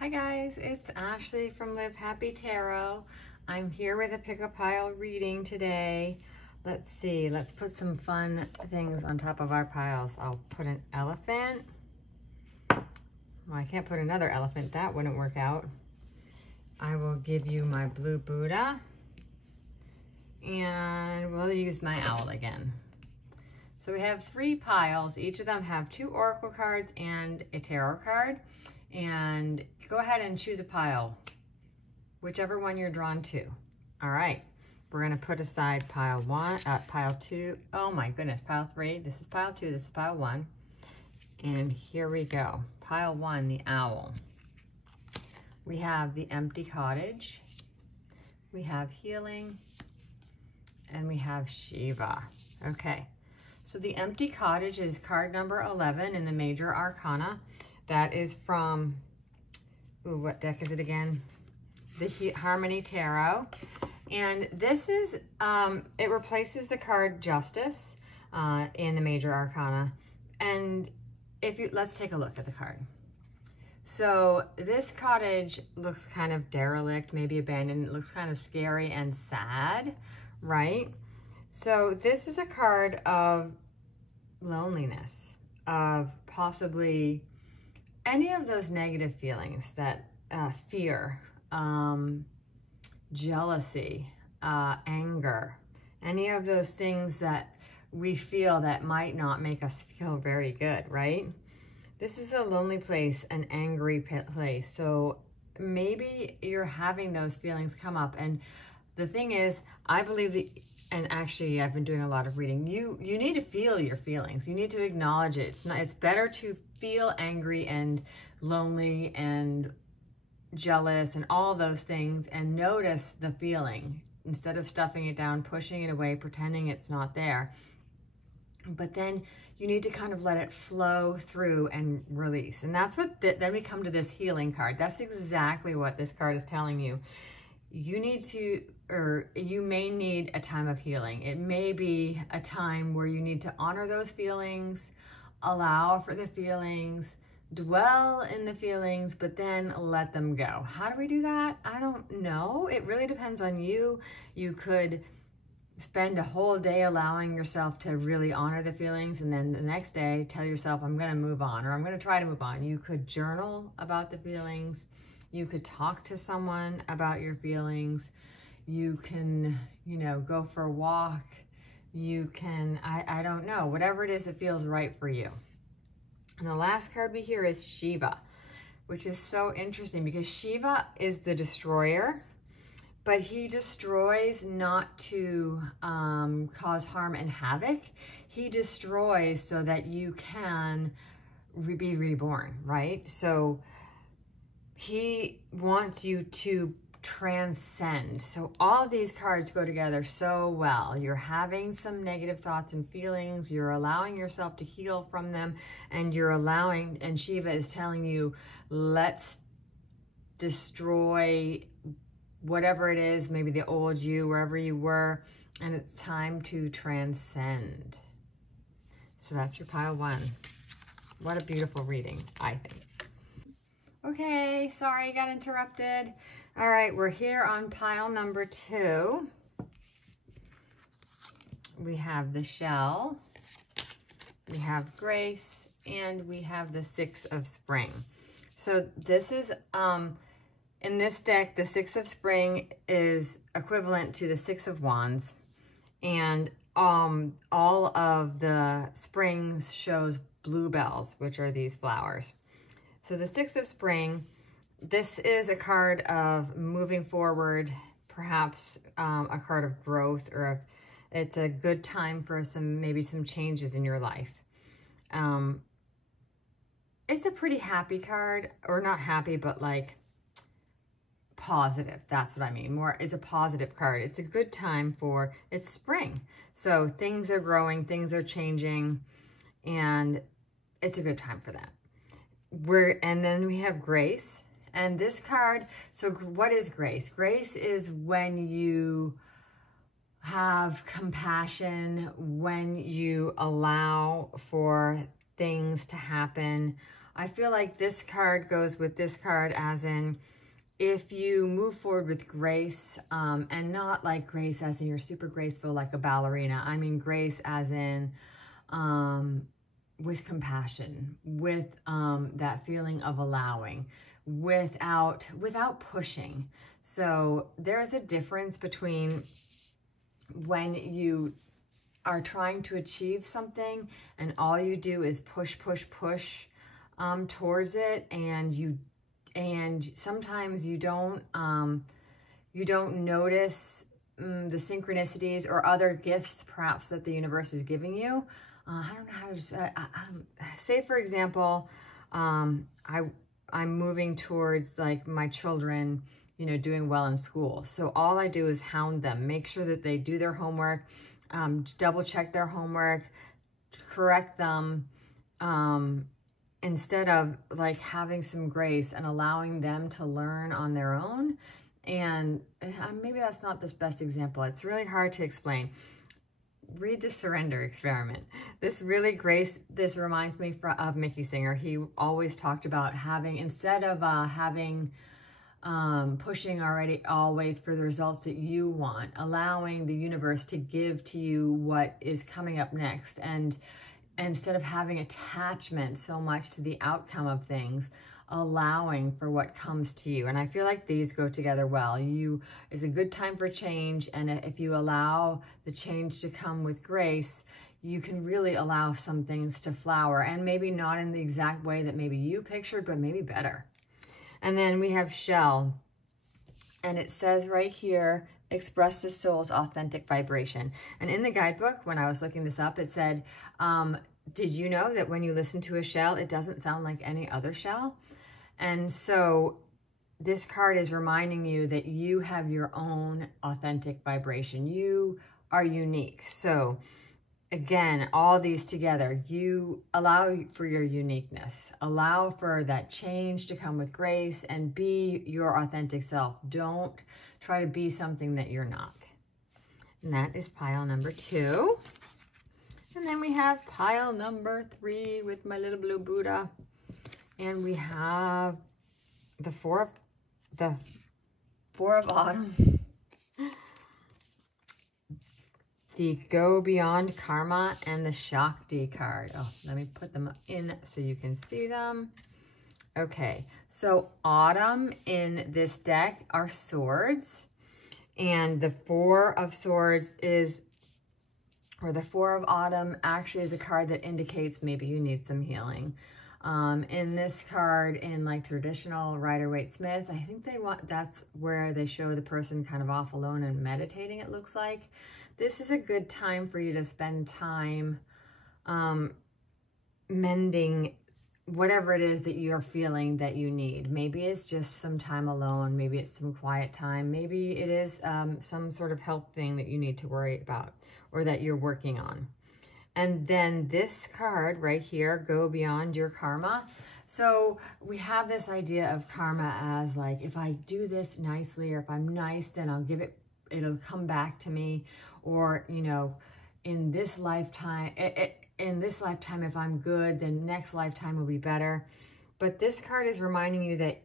Hi guys, it's Ashley from Live Happy Tarot. I'm here with a pick a pile reading today. Let's see, let's put some fun things on top of our piles. I'll put an elephant. Well, I can't put another elephant, that wouldn't work out. I will give you my blue Buddha. And we'll use my owl again. So we have 3 piles. Each of them have 2 oracle cards and a tarot card. And go ahead and choose a pile, whichever one you're drawn to. All right, we're gonna put aside pile 2. Oh my goodness, pile 3. This is pile 2, this is pile 1. And here we go. Pile 1, the owl. We have the empty cottage. We have healing. And we have Shiva. Okay, so the empty cottage is card number 11 in the major arcana. That is from, ooh, what deck is it again? The Harmony Tarot. And this is, it replaces the card Justice in the major arcana. And let's take a look at the card. So this cottage looks kind of derelict, maybe abandoned. It looks kind of scary and sad, right? So this is a card of loneliness, of possibly any of those negative feelings that fear, jealousy, anger, any of those things that we feel that might not make us feel very good, right? This is a lonely place, an angry place. So maybe you're having those feelings come up. And the thing is, I believe that, and actually I've been doing a lot of reading, you need to feel your feelings. You need to acknowledge it. It's better to feel angry and lonely and jealous and all those things and notice the feeling instead of stuffing it down, pushing it away, pretending it's not there. But then you need to kind of let it flow through and release. And that's what, then we come to this healing card. That's exactly what this card is telling you. You need to, or you may need a time of healing. It may be a time where you need to honor those feelings, allow for the feelings, dwell in the feelings, but then let them go. How do we do that? I don't know. It really depends on you. You could spend a whole day allowing yourself to really honor the feelings, and then the next day tell yourself, I'm going to move on, or I'm going to try to move on. You could journal about the feelings. You could talk to someone about your feelings. You can, go for a walk. You can, I don't know, whatever it is that feels right for you. And the last card we hear is Shiva, which is so interesting because Shiva is the destroyer, but he destroys not to cause harm and havoc. He destroys so that you can be reborn, right? So he wants you to transcend. So all of these cards go together so well. You're having some negative thoughts and feelings. You're allowing yourself to heal from them, and you're allowing, and Shiva is telling you, let's destroy whatever it is, maybe the old you, wherever you were, and it's time to transcend. So that's your pile 1. What a beautiful reading, I think. Okay, sorry I got interrupted. All right, we're here on pile number 2. We have the shell, we have grace, and we have the 6 of spring. So this is, in this deck, the 6 of spring is equivalent to the 6 of wands. And all of the springs shows bluebells, which are these flowers. So the 6 of spring, this is a card of moving forward, perhaps a card of growth, or it's a good time for maybe some changes in your life. It's a pretty happy card, or not happy, but like positive. That's what I mean. More is a positive card. It's a good time for, it's spring. So things are growing, things are changing, and it's a good time for that. And then we have grace. And this card, so what is grace? Grace is when you have compassion, when you allow for things to happen I feel like this card goes with this card, as in, if you move forward with grace, and not like grace as in you're super graceful like a ballerina. I mean grace as in with compassion, with that feeling of allowing, without pushing. So there's a difference between when you are trying to achieve something and all you do is push towards it, and sometimes you don't notice the synchronicities or other gifts perhaps that the universe is giving you. I don't know how to say, for example, I'm moving towards like my children, you know, doing well in school. So all I do is hound them, make sure that they do their homework, double check their homework, correct them, instead of like having some grace and allowing them to learn on their own. And maybe that's not the best example. It's really hard to explain. Read the Surrender Experiment. This reminds me of Mickey Singer. He always talked about having, instead of pushing always for the results that you want, allowing the universe to give to you what is coming up next. And instead of having attachment so much to the outcome of things, allowing for what comes to you. And I feel like these go together well. It's a good time for change, and if you allow the change to come with grace, you can really allow some things to flower, and maybe not in the exact way that maybe you pictured, but maybe better. And then we have Shell, and it says right here, express the soul's authentic vibration. And in the guidebook, when I was looking this up, it said, did you know that when you listen to a shell, it doesn't sound like any other shell? And so this card is reminding you that you have your own authentic vibration. You are unique. So again, all these together, you allow for your uniqueness, allow for that change to come with grace, and be your authentic self. Don't try to be something that you're not. And that is pile number 2. And then we have pile number 3 with my little blue Buddha. And we have the four of Autumn, the Go Beyond Karma, and the Shakti card. Oh, let me put them in so you can see them. Okay, so Autumn in this deck are swords, and the 4 of swords or the 4 of Autumn actually is a card that indicates maybe you need some healing. In this card, in like traditional Rider-Waite-Smith, I think that's where they show the person kind of off alone and meditating, it looks like. This is a good time for you to spend time mending whatever it is that you're feeling that you need. Maybe it's just some time alone. Maybe it's some quiet time. Maybe it is some sort of health thing that you need to worry about or that you're working on. And then this card right here, Go Beyond Your Karma. So we have this idea of karma as like, if I do this nicely, or if I'm nice, then it'll come back to me. Or, you know, in this lifetime, if I'm good, then next lifetime will be better. But this card is reminding you that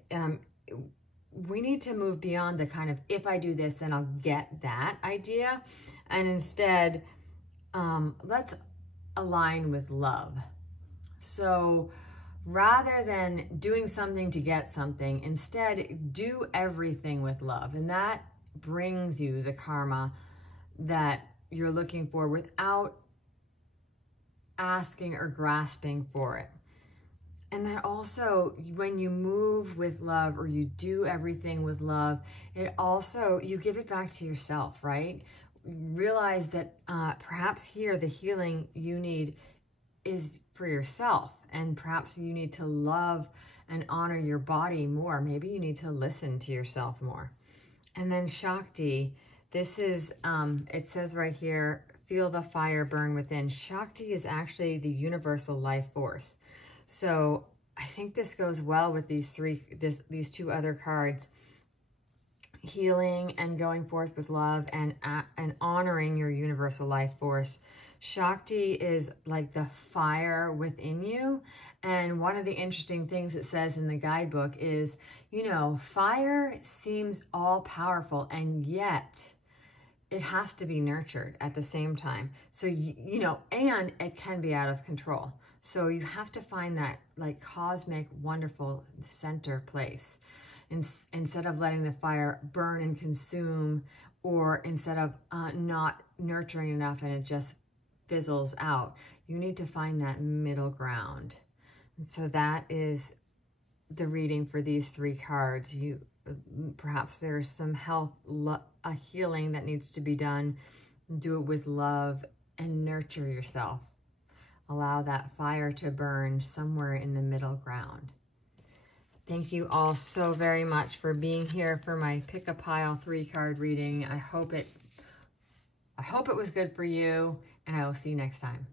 we need to move beyond the kind of, if I do this, then I'll get that idea. And instead, let's align with love. So rather than doing something to get something, instead do everything with love. And that brings you the karma that you're looking for without asking or grasping for it. And that also, when you move with love or you do everything with love, it also, you give it back to yourself, right? Realize that perhaps here the healing you need is for yourself, and perhaps you need to love and honor your body more. Maybe you need to listen to yourself more. And then Shakti, this is, it says right here, feel the fire burn within. Shakti is actually the universal life force. So I think this goes well with these 2 other cards. Healing and going forth with love and honoring your universal life force. Shakti is like the fire within you. And one of the interesting things it says in the guidebook is, you know, fire seems all powerful, and yet it has to be nurtured at the same time. So, you know, and it can be out of control. So you have to find that like cosmic, wonderful center place. Instead of letting the fire burn and consume, or instead of not nurturing enough and it just fizzles out, you need to find that middle ground. And so that is the reading for these 3 cards. Perhaps there's some health, a healing that needs to be done. Do it with love and nurture yourself. Allow that fire to burn somewhere in the middle ground. Thank you all so very much for being here for my Pick a Pile 3-card reading. I hope it was good for you, and I will see you next time.